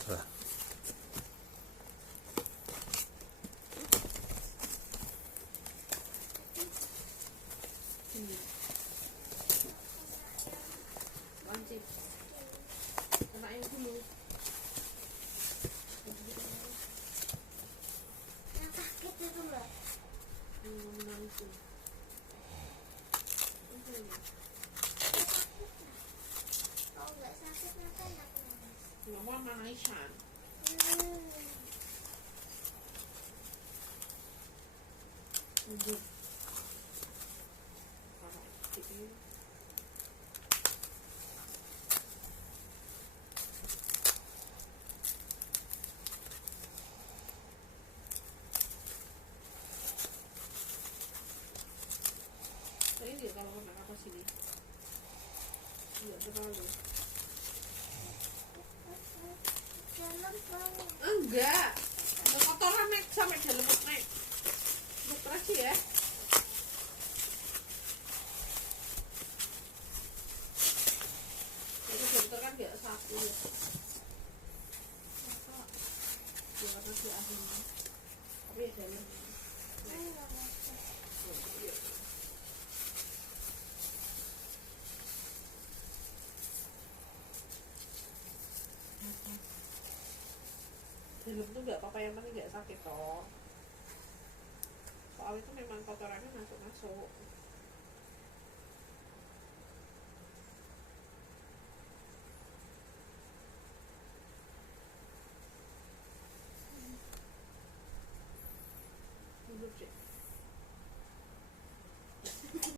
enggak lah. Wajib. Kena yang dulu. Yang sakit itu mbak. Menangis tuh. Kalau nggak sakit ngapain aku nangis? Nggak mau nangisan. Mundur. Kalau gitu. Saya dia kalau kena apa sini? Enggak terlalu. Dalam banget. Enggak. Ada kotoran naik sampai dalam naik. Dokter aja ya. Jadi dokter kan nggak satu ya. Ya karena dia ahlinya. Tapi ya dalam. Naik. Dalam tuh nggak apa-apa, yang penting nggak sakit toh. Soal itu memang kotorannya masuk-masuk.